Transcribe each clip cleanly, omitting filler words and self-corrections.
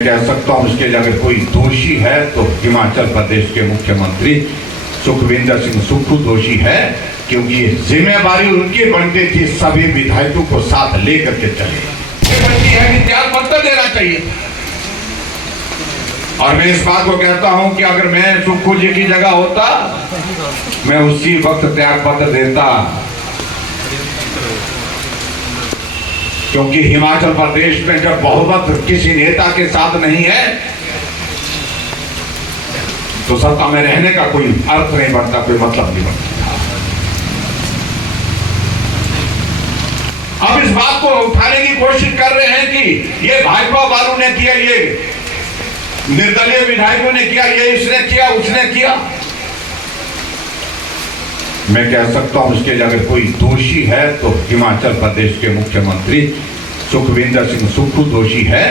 कह सकता हूं उसके अगर कोई दोषी है तो हिमाचल प्रदेश के मुख्यमंत्री सुखविंदर सिंह सुक्खू दोषी है, क्योंकि जिम्मेदारी उनकी बनती थी सभी विधायकों को साथ लेकर के चले। बनती है कि त्याग पत्र देना चाहिए। और मैं इस बात को कहता हूं कि अगर मैं सुक्खू जी की जगह होता मैं उसी वक्त त्याग पत्र देता, क्योंकि हिमाचल प्रदेश में जब बहुमत किसी नेता के साथ नहीं है तो सत्ता में रहने का कोई अर्थ नहीं बनता, कोई मतलब नहीं बनता। अब इस बात को उठाने की कोशिश कर रहे हैं कि ये भाजपा वालों ने किया, ये निर्दलीय विधायकों ने किया, ये इसने किया, उसने किया। मैं कह सकता हूं उसके अगर कोई दोषी है तो हिमाचल प्रदेश के मुख्यमंत्री सुखविंदर सिंह सुक्खू दोषी है,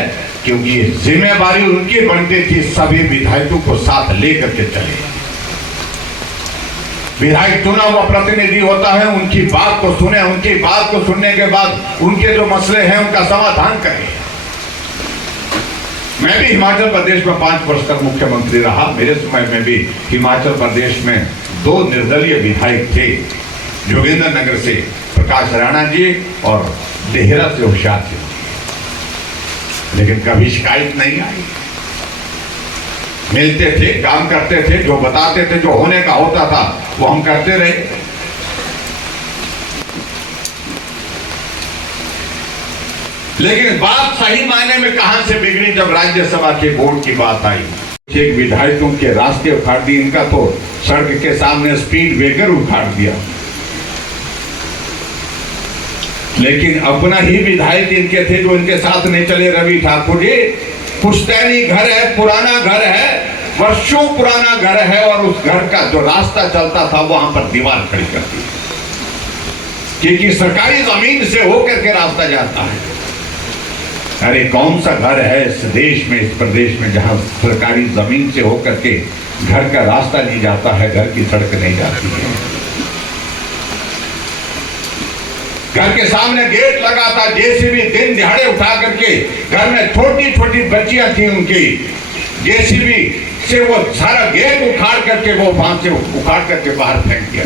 क्योंकि जिम्मेदारी उनकी बनती थी सभी विधायकों को साथ लेकर के चले। विधायक चुना हुआ प्रतिनिधि होता है, उनकी बात को सुने, उनकी बात को सुनने के बाद उनके जो मसले हैं उनका समाधान करें। मैं भी हिमाचल प्रदेश में 5 वर्ष तक मुख्यमंत्री रहा। मेरे समय में भी हिमाचल प्रदेश में 2 निर्दलीय विधायक थे, जोगिंदर नगर से प्रकाश राणा जी और देहरा से होशियार जी, लेकिन कभी शिकायत नहीं आई। मिलते थे, काम करते थे, जो बताते थे, जो होने का होता था वो हम करते रहे। लेकिन बात सही मायने में कहां से बिगड़ी जब राज्यसभा के वोट की बात आई। एक विधायकों के रास्ते उखाड़ दिए, इनका तो सड़क के सामने स्पीड ब्रेकर उखाड़ दिया, लेकिन अपना ही विधायक इनके थे जो इनके साथ नहीं चले। रवि ठाकुर जी, पुश्तैनी घर है, पुराना घर है, वर्षों पुराना घर है, और उस घर का जो रास्ता चलता था वहां पर दीवार खड़ी कर दी, क्योंकि सरकारी जमीन से होकर के रास्ता जाता है। अरे कौन सा घर है इस देश में, इस प्रदेश में, जहां सरकारी जमीन से होकर के घर का रास्ता नहीं जाता है, घर की सड़क नहीं जाती है। घर के सामने गेट लगा था, जेसीबी दिन दिहाड़े उठा करके, घर में छोटी छोटी बच्चियां थी उनकी, जेसीबी से वो सारा गेट उखाड़ करके वो वहां से उखाड़ करके बाहर फेंक दिया।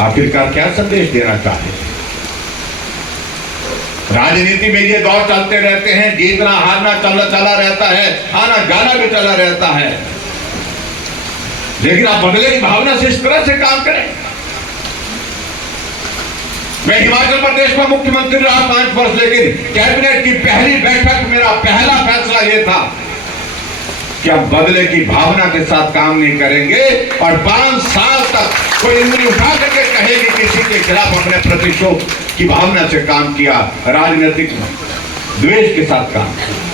आखिरकार क्या संदेश देना चाहे? राजनीति में ये दौर चलते रहते हैं, जीतना हारना चला रहता है, आना जाना भी चला रहता है, लेकिन आप बदले की भावना से इस तरह से काम करें। मैं हिमाचल प्रदेश में मुख्यमंत्री रहा 5 वर्ष, लेकिन कैबिनेट की पहली बैठक मेरा पहला फैसला यह था कि हम बदले की भावना के साथ काम नहीं करेंगे, और 5 साल तक कोई उंगली उठा करके कहेगी किसी के खिलाफ अपने प्रतिशोध की भावना से काम किया, राजनीतिक द्वेष के साथ काम किया।